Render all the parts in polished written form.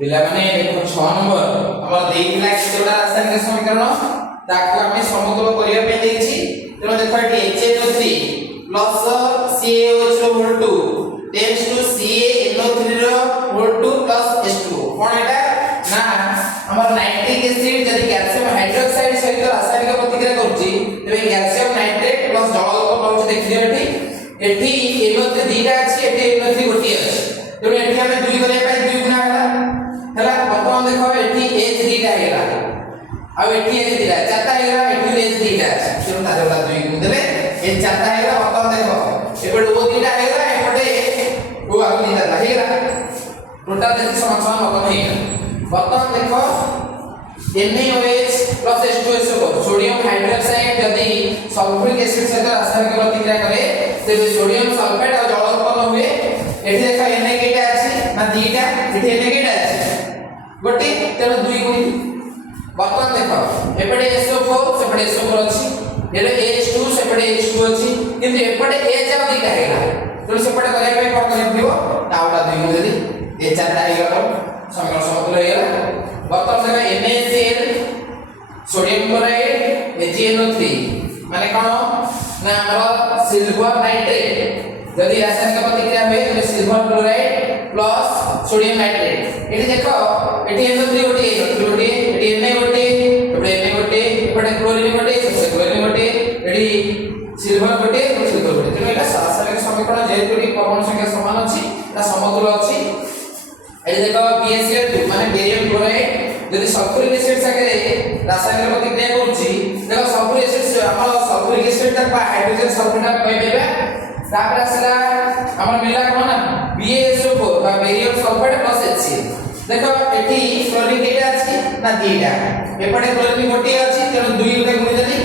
पिला माने देखो 6 नंबर हमर देइला केतोटा रासायनिक समीकरण ताको आमे समतुल करिया पे देछि तेनो देखो एठी HNO3 plus CaOH2 tends to CaNO3 रो H2 प्लस H2 कोन एटा ना हमर नाइट्रिक एसिड जदि कैल्शियम हाइड्रोक्साइड सहित रासायनिक प्रतिक्रिया करछि तबे कैल्शियम नाइट्रेट प्लस जल अल्कोहल होछि देखियो एठी NO3 दीटा अछि एठी NO3 गोटी अछि तेनो एठी हमें 2 करिया पे 2 गुणा हला बर्तमान देखो एठी H दीटा हेला आ एठी H दीटा चारटा हेला एठी H दीटा तेनो ताजला 2 गुण देले ए चारटा हेला बर्तमान देखो एपटे O दीटा हेला एपटे O आ दीटा हेला टोटल देखि समान समान मतलब हेला बर्तमान देखो NaOH plus H2SO4 sodium hydroxide यदि सल्फ्यूरिक एसिड सहित रासायनिक प्रतिक्रिया करे तेबे सोडियम सल्फेट और जल उत्पन्न हुए एठी देखो Na केटा अछि ना दीटा एठी Na केटा अछि गोटी तेनो 2 गुणी बर्तमान देखो एपटे SO4 सेपटे SO4 अछि एले H2 सेपटे H2 अछि किंतु एपटे H आ दीटा हेला तो सेपटे करे पे कोन करे दियो तावडा 2 गुणी देली ए चारटा हेला समीकरण समतुल हेला बर्तमान देखो NaCl सोडियम क्लोराइड AgNO3 माने कोन ना हमर सिल्वर नाइट्रेट यदि रासायनिक प्रतिक्रिया हुए तो silver chloride plus sodium nitrate एठी देखो एठी NO3 गोटे एठी Na गोटे एपटे Na गोटे एपटे क्लोरीन गोटे क्लोरीन गोटे एठी सिल्वर गोटे सिल्वर गोटे तेनो एटा रासायनिक समीकरण जेहेतु परमाणु संख्या समान अछि एटा समतुल अछि एठी देखो BaCl2 माने बेरियम क्लोराइड यदि सल्फ्यूरिक एसिड साथे रासायनिक प्रतिक्रिया करछि देखो सल्फ्यूरिक एसिड हमर सल्फ्यूरिक एसिड तक हाइड्रोजन सल्फेट पाइबेबा तापर असला हमर मिला कोन BaSO4 बा बेरियम सल्फेट प्लस HCl देखो एठी क्लोरीन केटा अछि ना दीटा एपटे क्लोरीन गोटे अछि तेनो 2 रे गुणी देली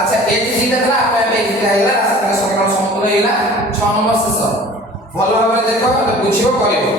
अच्छा H दीटा थला आपे आपे एटा हैला रासायनिक समीकरण समतुल हैला 6 नंबर शेष भलो भाबे देखो बुझिबो करिवो